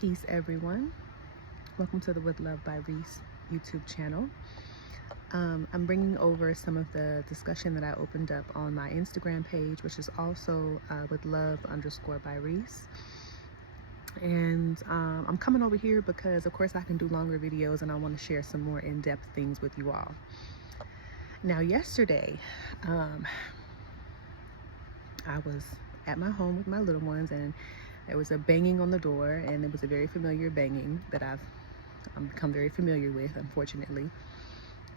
Peace, everyone. Welcome to the With Love by Reese YouTube channel. I'm bringing over some of the discussion that I opened up on my Instagram page, which is also with love _ by Reese. And I'm coming over here because, of course, I can do longer videos and I want to share some more in-depth things with you all. Now, yesterday, I was at my home with my little ones, and there was a banging on the door, and it was a very familiar banging that I've become very familiar with, unfortunately.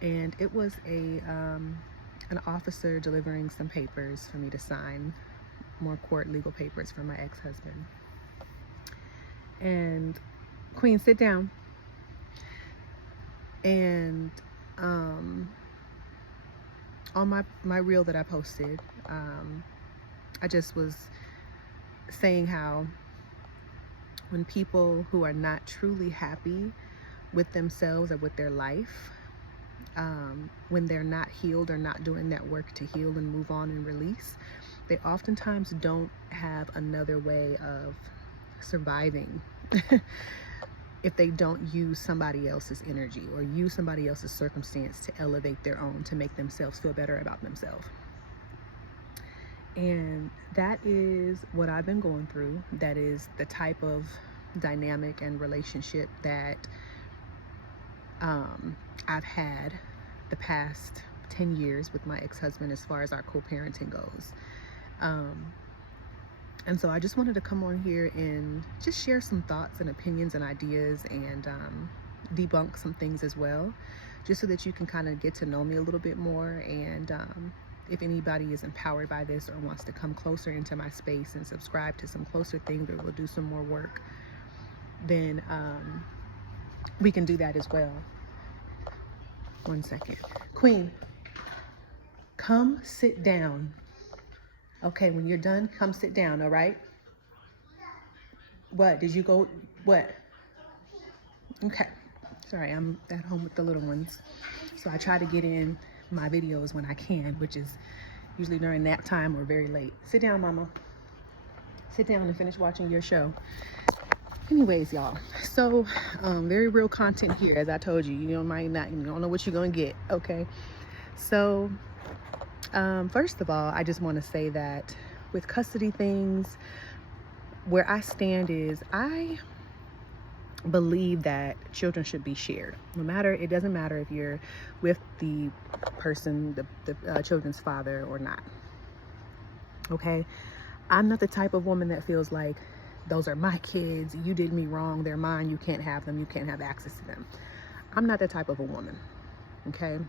And it was an officer delivering some papers for me to sign, more court legal papers for my ex-husband. And Queen, sit down. And on my reel that I posted, I just was saying how when people who are not truly happy with themselves or with their life, when they're not healed or not doing that work to heal and move on and release, they oftentimes don't have another way of surviving if they don't use somebody else's energy or use somebody else's circumstance to elevate their own, to make themselves feel better about themselves. And that is what I've been going through. That is the type of dynamic and relationship that I've had the past 10 years with my ex-husband as far as our co-parenting goes. And so I just wanted to come on here and just share some thoughts and opinions and ideas, and debunk some things as well, just so that you can kind of get to know me a little bit more. And if anybody is empowered by this or wants to come closer into my space and subscribe to some closer things, or we'll do some more work, then we can do that as well. One second. Queen, come sit down. Okay, when you're done, come sit down, all right? What? Did you go? What? Okay. Sorry, I'm at home with the little ones. So I try to get in my videos when I can, which is usually during nap time or very late. Sit down, mama. Sit down and finish watching your show. Anyways, y'all, so very real content here. As I told you, you don't know what you're gonna get. Okay, so first of all, I just want to say that with custody things, where I stand is I believe that children should be shared. It doesn't matter if you're with the person, the children's father, or not. Okay, I'm not the type of woman that feels like those are my kids, you did me wrong, they're mine, you can't have them, you can't have access to them. I'm not that type of a woman. Okay,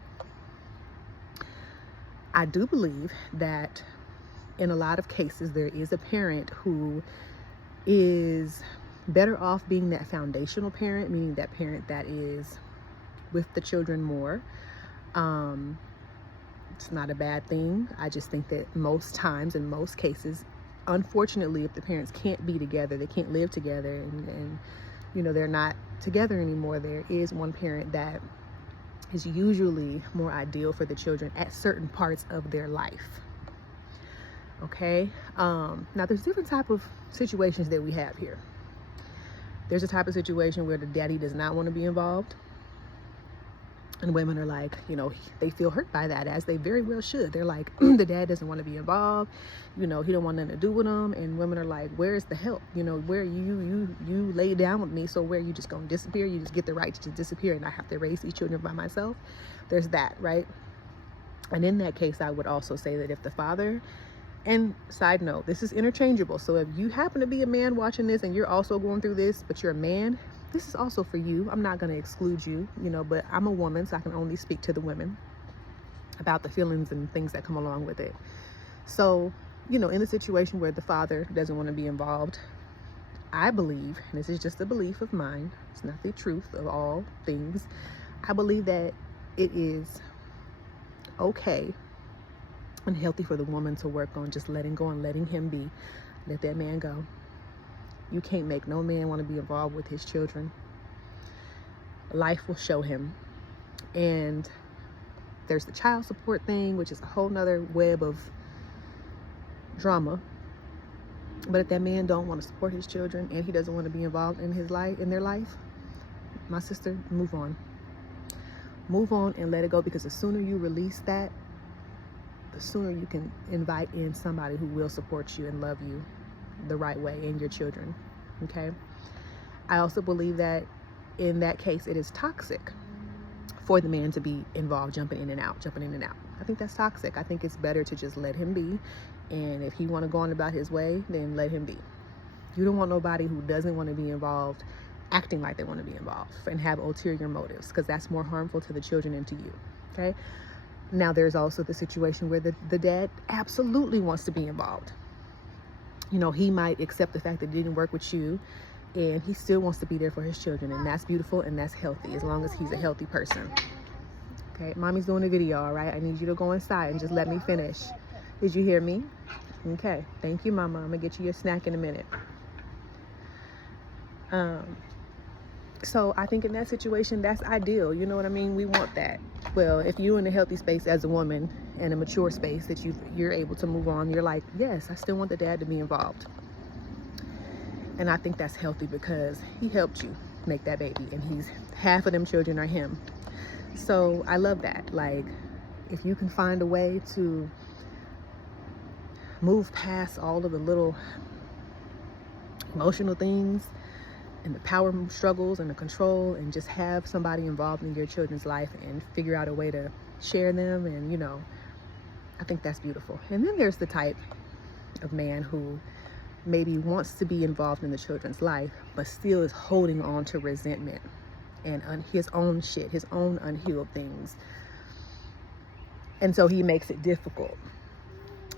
I do believe that in a lot of cases there is a parent who is better off being that foundational parent, meaning that parent that is with the children more. It's not a bad thing. I just think that most times, in most cases, unfortunately, if the parents can't be together, they can't live together, and they're not together anymore, there is one parent that is usually more ideal for the children at certain parts of their life. Okay, now there's different type of situations that we have here. There's a type of situation where the daddy does not want to be involved, and women are like, they feel hurt by that, as they very well should. They're like, the dad doesn't want to be involved, he don't want nothing to do with them. And women are like, where's the help? Where you lay down with me, so where you just gonna disappear? You just get the right to disappear and I have to raise these children by myself? There's that, right? And in that case, I would also say that if the father, and side note, this is interchangeable, so if you happen to be a man watching this and you're also going through this, but you're a man, this is also for you. I'm not going to exclude you, but I'm a woman, so I can only speak to the women about the feelings and things that come along with it. So, in the situation where the father doesn't want to be involved, I believe, and this is just a belief of mine, it's not the truth of all things, I believe that it is okay and healthy for the woman to work on just letting go and letting him be. Let that man go. You can't make no man want to be involved with his children. Life will show him. And there's the child support thing, which is a whole nother web of drama. But if that man don't want to support his children and he doesn't want to be involved in his life, in their life, my sister, move on. Move on and let it go, because the sooner you release that, the sooner you can invite in somebody who will support you and love you the right way, and your children. Okay? I also believe that in that case, it is toxic for the man to be involved, jumping in and out. I think that's toxic. I think it's better to just let him be. And if he want to go on about his way, then let him be. You don't want nobody who doesn't want to be involved acting like they want to be involved and have ulterior motives, because that's more harmful to the children and to you. Okay? Now, there's also the situation where the dad absolutely wants to be involved. You know, he might accept the fact that it didn't work with you, and he still wants to be there for his children, and that's beautiful and that's healthy, as long as he's a healthy person. Okay, mommy's doing a video, all right? I need you to go inside and just let me finish. Did you hear me? Okay, thank you, mama. I'm gonna get you your snack in a minute. So I think in that situation, that's ideal. You know what I mean? We want that. Well, if you're in a healthy space as a woman, and a mature space that you're able to move on, you're like, yes, I still want the dad to be involved. And I think that's healthy, because he helped you make that baby, and half of them children are him. So I love that. Like, if you can find a way to move past all of the little emotional things and the power struggles and the control, and just have somebody involved in your children's life and figure out a way to share them, and you know, I think that's beautiful. And then there's the type of man who maybe wants to be involved in the children's life, but still is holding on to resentment and his own shit, his own unhealed things. And so he makes it difficult,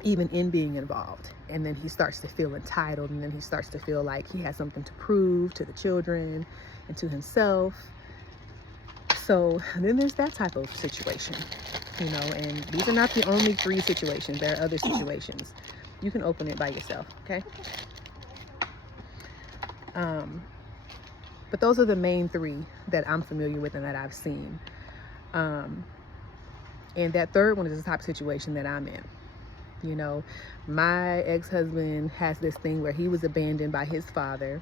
even in being involved. And then he starts to feel entitled, and then he starts to feel like he has something to prove to the children and to himself. So then there's that type of situation, you know, and these are not the only 3 situations. There are other situations. You can open it by yourself, okay? But those are the main 3 that I'm familiar with and that I've seen. And that third one is the type of situation that I'm in. You know, my ex-husband has this thing where he was abandoned by his father,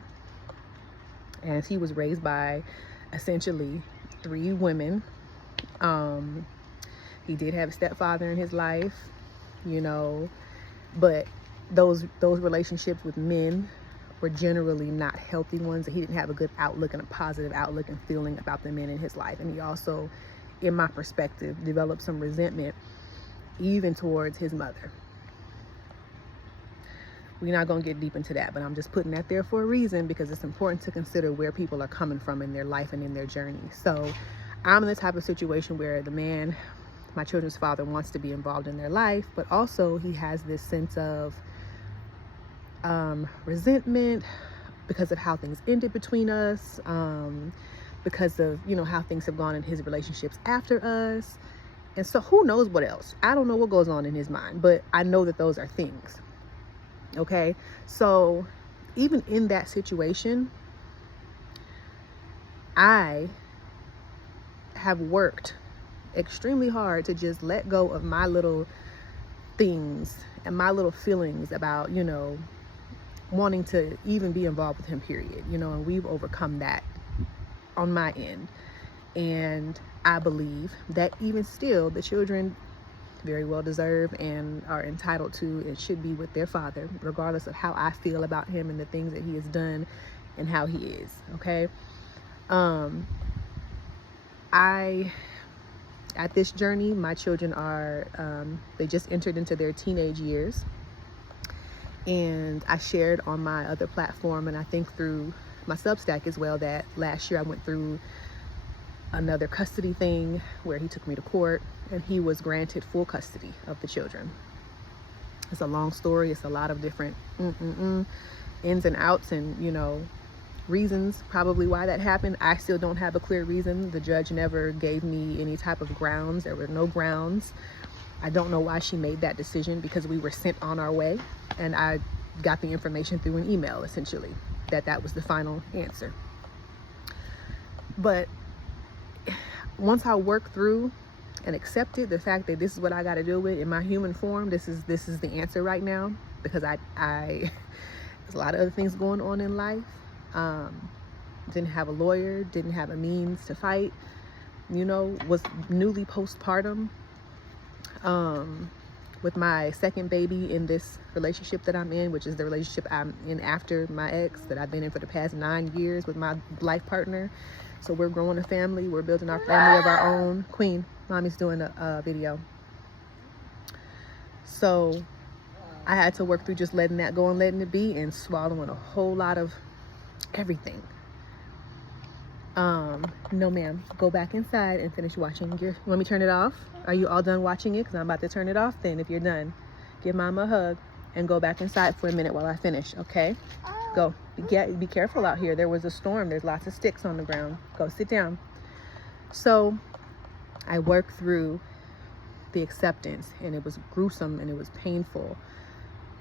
and he was raised by essentially 3 women. He did have a stepfather in his life, you know, but those relationships with men were generally not healthy ones. He didn't have a good outlook and a positive outlook and feeling about the men in his life. And he also, in my perspective, developed some resentment even towards his mother. We're not going to get deep into that, but I'm just putting that there for a reason, because it's important to consider where people are coming from in their life and in their journey. So I'm in the type of situation where the man, my children's father, wants to be involved in their life, but also he has this sense of resentment because of how things ended between us, because of, you know, how things have gone in his relationships after us. And so who knows what else? I don't know what goes on in his mind, but I know that those are things. Okay, so even in that situation, I have worked extremely hard to just let go of my little things and my little feelings about, you know, wanting to even be involved with him, period. You know, and we've overcome that on my end. And I believe that even still, the children very well deserve and are entitled to and should be with their father, regardless of how I feel about him and the things that he has done and how he is. Okay. At this journey, my children are, they just entered into their teenage years. And I shared on my other platform, and I think through my Substack as well, that last year I went through another custody thing where he took me to court, and he was granted full custody of the children. It's a long story. It's a lot of different ins and outs, and, you know, reasons probably why that happened. I still don't have a clear reason. The judge never gave me any type of grounds. There were no grounds. I don't know why she made that decision, because we were sent on our way, and I got the information through an email, essentially, that was the final answer. But once I work through and accepted the fact that this is what I got to deal with in my human form, this is the answer right now, because I There's a lot of other things going on in life. Didn't have a lawyer, didn't have a means to fight, was newly postpartum. With my second baby in this relationship that I'm in, which is the relationship I'm in after my ex that I've been in for the past 9 years with my life partner. So we're growing a family. We're building our family of our own. Queen, mommy's doing a video. So I had to work through just letting that go and letting it be and swallowing a whole lot of everything. No ma'am, go back inside and finish watching you want me to turn it off? Are you all done watching it? Because I'm about to turn it off then. If you're done, give mama a hug and go back inside for a minute while I finish, okay? Go. Be careful out here. There was a storm. There's lots of sticks on the ground. Go sit down. So I worked through the acceptance, and it was gruesome and it was painful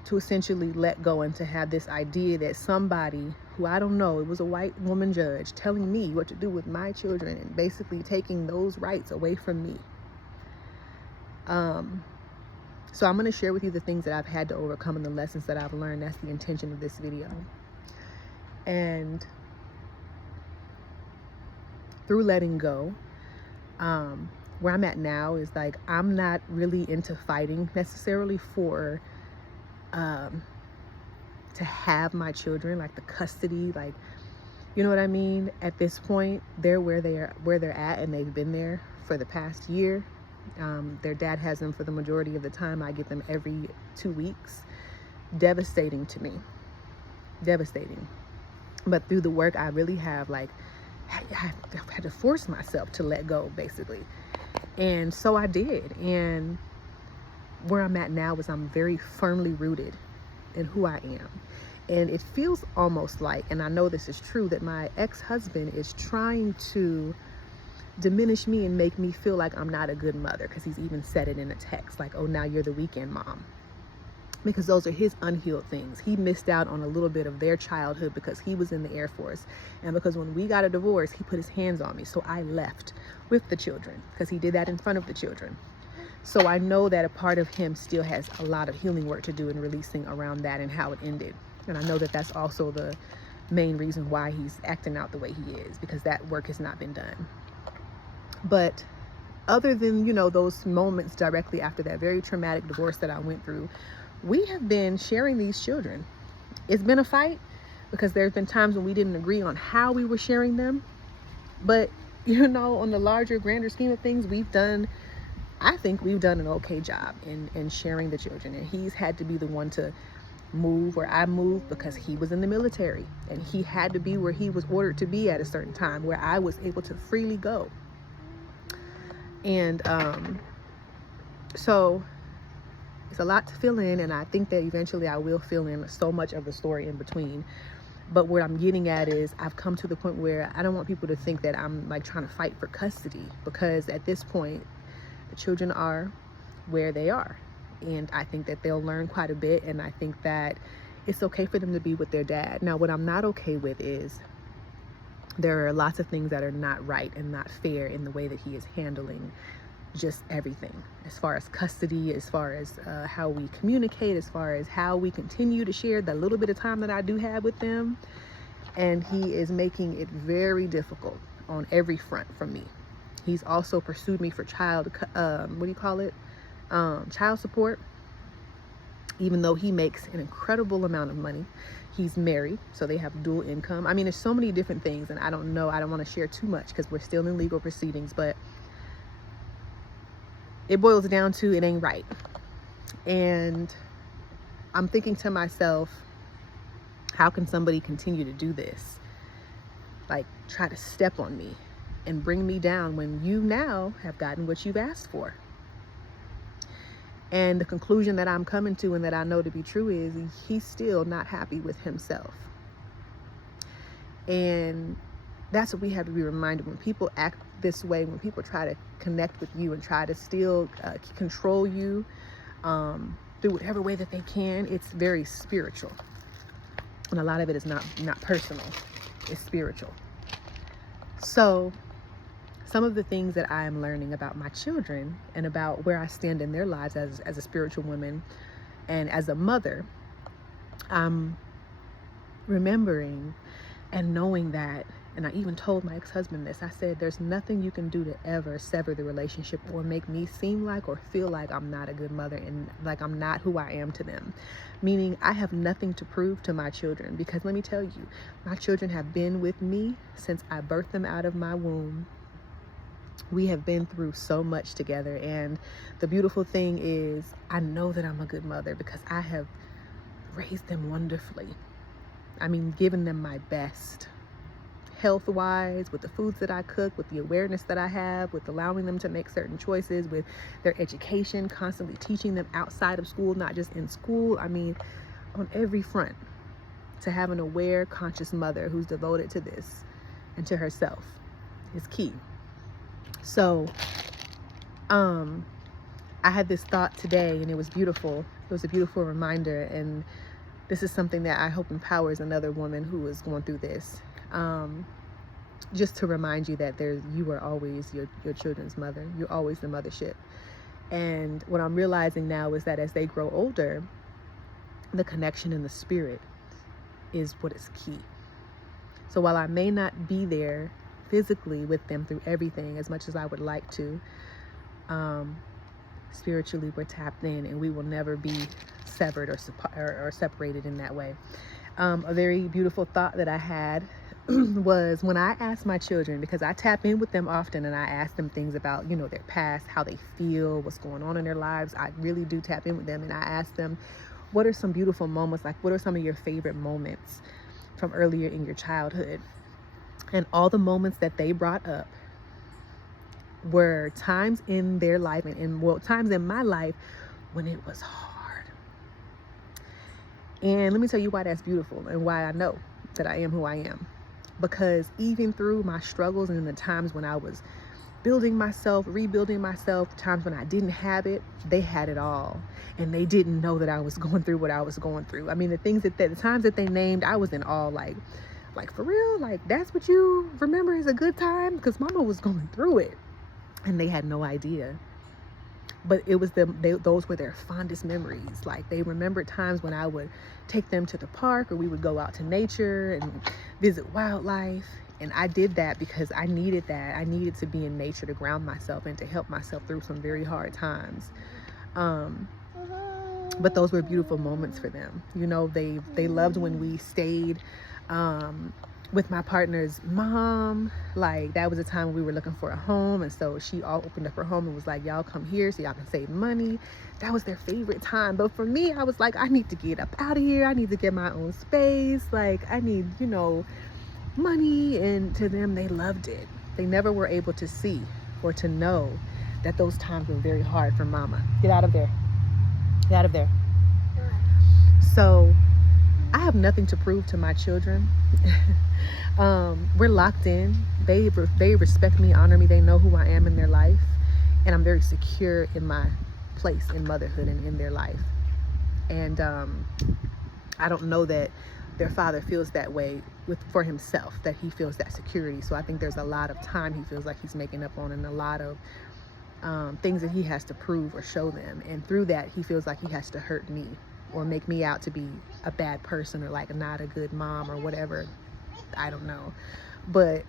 to essentially let go and to have this idea that somebody who I don't know, it was a white woman judge telling me what to do with my children and basically taking those rights away from me. So I'm going to share with you the things that I've had to overcome and the lessons that I've learned. That's the intention of this video. And through letting go, where I'm at now is like, I'm not really into fighting necessarily for to have my children, like the custody, like, you know what I mean? At this point, they're where they're at, and they've been there for the past year. Their dad has them for the majority of the time. I get them every 2 weeks. Devastating to me. Devastating. But through the work, I really have I've had to force myself to let go, basically. And so I did. And where I'm at now is I'm very firmly rooted in who I am. And it feels almost like, and I know this is true, that my ex-husband is trying to diminish me and make me feel like I'm not a good mother, because he's even said it in a text, like, oh, now you're the weekend mom. Because those are his unhealed things. He missed out on a little bit of their childhood because he was in the Air Force. And because when we got a divorce, he put his hands on me. So I left with the children, because he did that in front of the children. So I know that a part of him still has a lot of healing work to do in releasing around that and how it ended. And I know that that's also the main reason why he's acting out the way he is, because that work has not been done. But other than, those moments directly after that very traumatic divorce that I went through, we have been sharing these children. It's been a fight because there's been times when we didn't agree on how we were sharing them. But, on the larger, grander scheme of things, I think we've done an okay job in sharing the children. And he's had to be the one to move where I moved because he was in the military. And he had to be where he was ordered to be at a certain time, where I was able to freely go. And so it's a lot to fill in, and I think that eventually I will fill in so much of the story in between. But what I'm getting at is I've come to the point where I don't want people to think that I'm like trying to fight for custody, because at this point the children are where they are, and I think that they'll learn quite a bit, and I think that it's okay for them to be with their dad. Now, what I'm not okay with is there are lots of things that are not right and not fair in the way that he is handling just everything, as far as custody, as far as how we communicate, as far as how we continue to share the little bit of time that I do have with them. And he is making it very difficult on every front from me. He's also pursued me for child support, even though he makes an incredible amount of money. He's married, so they have dual income. I mean, there's so many different things, and I don't want to share too much because we're still in legal proceedings, but it boils down to it ain't right. And I'm thinking to myself, how can somebody continue to do this? Like, try to step on me and bring me down when you now have gotten what you've asked for. And the conclusion that I'm coming to, and that I know to be true, is he's still not happy with himself. And that's what we have to be reminded. When people act this way, when people try to connect with you and try to still control you through whatever way that they can, it's very spiritual. And a lot of it is not personal, it's spiritual. So some of the things that I am learning about my children and about where I stand in their lives as a spiritual woman and as a mother, I'm remembering and knowing that, and I even told my ex-husband this, I said, there's nothing you can do to ever sever the relationship or make me seem like or feel like I'm not a good mother and like I'm not who I am to them. Meaning I have nothing to prove to my children, because let me tell you, my children have been with me since I birthed them out of my womb. We have been through so much together, and the beautiful thing is I know that I'm a good mother because I have raised them wonderfully. I mean, given them my best, health-wise, with the foods that I cook, with the awareness that I have, with allowing them to make certain choices, with their education, constantly teaching them outside of school, not just in school. I mean, on every front, to have an aware, conscious mother who's devoted to this and to herself is key. So, I had this thought today, and it was beautiful. It was a beautiful reminder, and this is something that I hope empowers another woman who is going through this. Just to remind you that you are always your children's mother. You're always the mothership. And what I'm realizing now is that as they grow older, the connection in the spirit is what is key. So while I may not be there physically with them through everything as much as I would like to, spiritually we're tapped in, and we will never be severed or separated in that way. A very beautiful thought that I had was when I asked my children, because I tap in with them often and I ask them things about, their past, how they feel, what's going on in their lives. I really do tap in with them, and I ask them, what are some beautiful moments? Like, what are some of your favorite moments from earlier in your childhood? And all the moments that they brought up were times in their life and times in my life when it was hard. And let me tell you why that's beautiful and why I know that I am who I am. Because even through my struggles and the times when I was building myself, rebuilding myself, times when I didn't have it, they had it all. And they didn't know that I was going through what I was going through. I mean, the times that they named, I was in awe, like for real? Like, that's what you remember as a good time? Because mama was going through it. And they had no idea. But it was those were their fondest memories. Like, they remembered times when I would take them to the park, or we would go out to nature and visit wildlife. And I did that because I needed that. I needed to be in nature to ground myself and to help myself through some very hard times. But those were beautiful moments for them. They loved when we stayed with my partner's mom. Like, that was a time when we were looking for a home, and so she all opened up her home and was like, y'all come here so y'all can save money. That was their favorite time. But for me, I was like, I need to get up out of here. I need to get my own space. Like, I need money. And to them, they loved it. They never were able to see or to know that those times were very hard for mama. Get out of there. Get out of there. So I have nothing to prove to my children. We're locked in. They respect me, honor me. They know who I am in their life. And I'm very secure in my place in motherhood and in their life. And I don't know that their father feels that way for himself, that he feels that security. So I think there's a lot of time he feels like he's making up on, and a lot of things that he has to prove or show them. And through that, he feels like he has to hurt me or make me out to be a bad person or like not a good mom or whatever. I don't know. But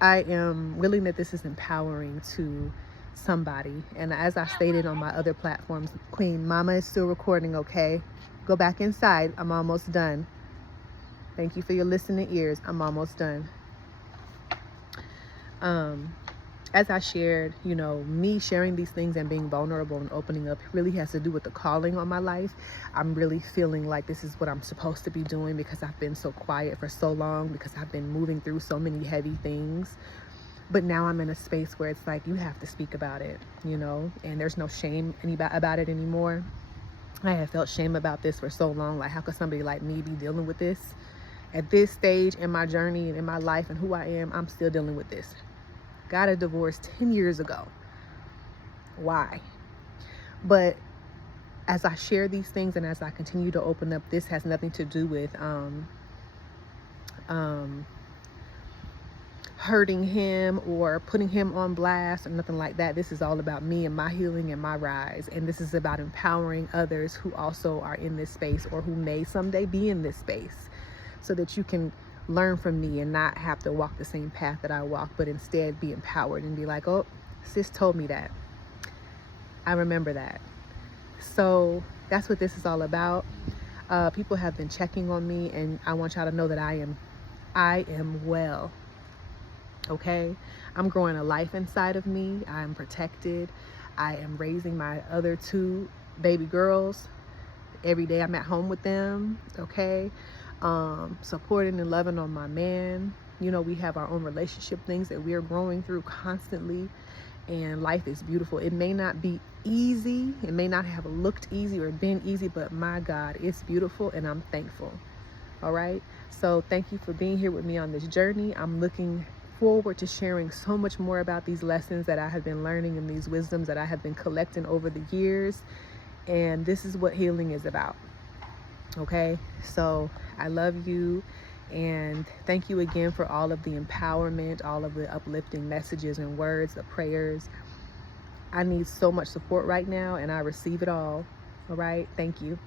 I am willing that this is empowering to somebody. And as I stated on my other platforms, Queen, mama is still recording, okay? Go back inside. I'm almost done. Thank you for your listening ears. I'm almost done. As I shared, me sharing these things and being vulnerable and opening up really has to do with the calling on my life. I'm really feeling like this is what I'm supposed to be doing because I've been so quiet for so long, because I've been moving through so many heavy things. But now I'm in a space where it's like, you have to speak about it, and there's no shame about it anymore. I have felt shame about this for so long. Like, how could somebody like me be dealing with this? At this stage in my journey and in my life and who I am, I'm still dealing with this. Got a divorce 10 years ago. Why? But as I share these things and as I continue to open up, this has nothing to do with hurting him or putting him on blast or nothing like that. This is all about me and my healing and my rise. And this is about empowering others who also are in this space or who may someday be in this space, so that you can learn from me and not have to walk the same path that I walk, but instead be empowered and be like, oh, sis told me that. I remember that. So that's what this is all about. People have been checking on me, and I want y'all to know that I am well. Okay, I'm growing a life inside of me. I'm protected. I am raising my other 2 baby girls. Every day I'm at home with them. Okay, supporting and loving on my man. You know, we have our own relationship things that we are growing through constantly, and life is beautiful. It may not be easy, it may not have looked easy or been easy, but my God, it's beautiful, and I'm thankful. All right, so thank you for being here with me on this journey. I'm looking forward to sharing so much more about these lessons that I have been learning and these wisdoms that I have been collecting over the years. And this is what healing is about. Okay, so I love you, and thank you again for all of the empowerment, all of the uplifting messages and words, the prayers. I need so much support right now, and I receive it all. All right, thank you.